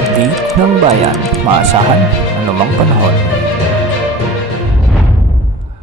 update ng bayan, maasahan anumang panahon.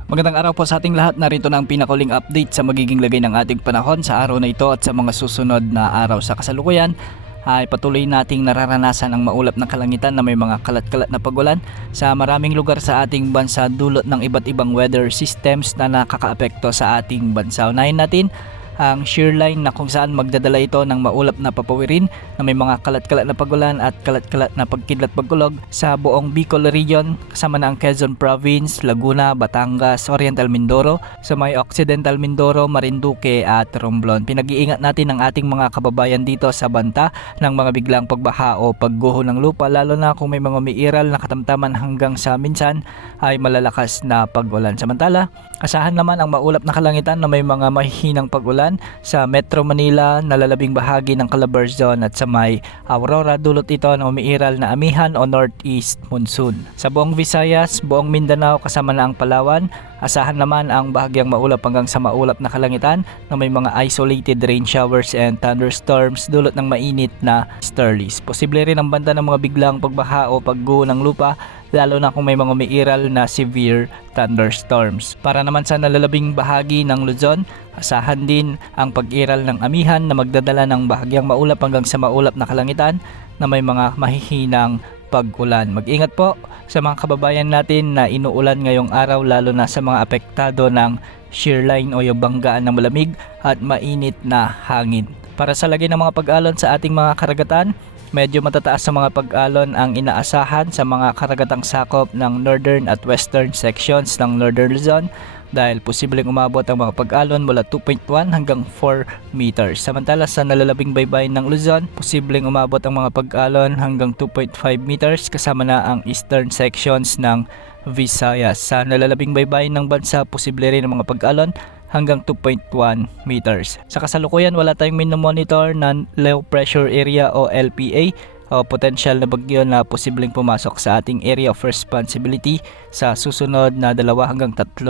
Magandang araw po sa ating lahat. Narito na ang pinakaling update sa magiging lagay ng ating panahon sa araw na ito at sa mga susunod na araw. Sa kasalukuyan ay patuloy nating nararanasan ang maulap na kalangitan na may mga kalat-kalat na pagulan sa maraming lugar sa ating bansa dulot ng iba't ibang weather systems na nakakaapekto sa ating bansa. Unahin natin ang shear line na kung saan magdadala ito ng maulap na papawirin na may mga kalat-kalat na pagulan at kalat-kalat na pagkidlat pagkulog sa buong Bicol region kasama na ang Quezon Province, Laguna, Batangas, Oriental Mindoro, sa may Occidental Mindoro, Marinduque at Romblon. Pinag-iingat natin ang ating mga kababayan dito sa banta ng mga biglang pagbaha o pagguho ng lupa, lalo na kung may mga umiiral na katamtaman hanggang sa minsan ay malalakas na pagulan. Samantala, asahan naman ang maulap na kalangitan na may mga mahihinang pagulan sa Metro Manila, nalalabing bahagi ng Calabarzon at sa may Aurora, dulot ito ng umiiral na amihan o northeast monsoon. Sa buong Visayas, buong Mindanao kasama na ang Palawan, asahan naman ang bahagyang maulap hanggang sa maulap na kalangitan na may mga isolated rain showers and thunderstorms dulot ng mainit na sterlies. Posible rin ang banta ng mga biglang pagbaha o pagguho ng lupa, lalo na kung may mga umiiral na severe thunderstorms. Para naman sa nalalabing bahagi ng Luzon, asahan din ang pag-iral ng amihan na magdadala ng bahagyang maulap hanggang sa maulap na kalangitan na may mga mahihinang pag-ulan. Mag-ingat po sa mga kababayan natin na inuulan ngayong araw, lalo na sa mga apektado ng shear line o yung banggaan ng malamig at mainit na hangin. Para sa lagay ng mga pag-alon sa ating mga karagatan, medyo matataas sa mga pag-alon ang inaasahan sa mga karagatang sakop ng northern at western sections ng Northern Luzon dahil posibleng umabot ang mga pag-alon mula 2.1 hanggang 4 meters. Samantala sa nalalabing baybayin ng Luzon, posibleng umabot ang mga pag-alon hanggang 2.5 meters kasama na ang eastern sections ng Visayas. Sa nalalabing baybayin ng bansa, posible rin ang mga pag-alon hanggang 2.1 meters. Sa kasalukuyan, wala tayong minomonitor na low pressure area o LPA o potential na bagyo na posibleng pumasok sa ating area of responsibility sa susunod na 2 hanggang 3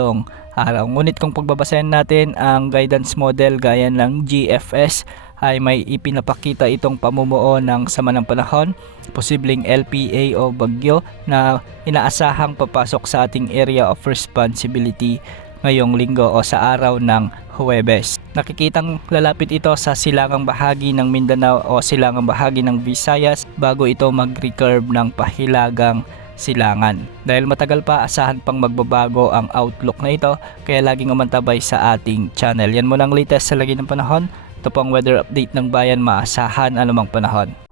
araw. Ngunit kung pagbabasahin natin ang guidance model gaya ng GFS, ay may ipinapakita itong pamumuo ng sama ng panahon, posibleng LPA o bagyo na inaasahang papasok sa ating area of responsibility ngayong linggo o sa araw ng Huwebes. Nakikitang lalapit ito sa silangang bahagi ng Mindanao o silangang bahagi ng Visayas bago ito mag-recurve ng pahilagang silangan. Dahil matagal pa, asahan pang magbabago ang outlook na ito, kaya laging umantabay sa ating channel. Yan muna ang latest sa lagi ng panahon. Ito po ang weather update ng bayan, maasahan anumang panahon.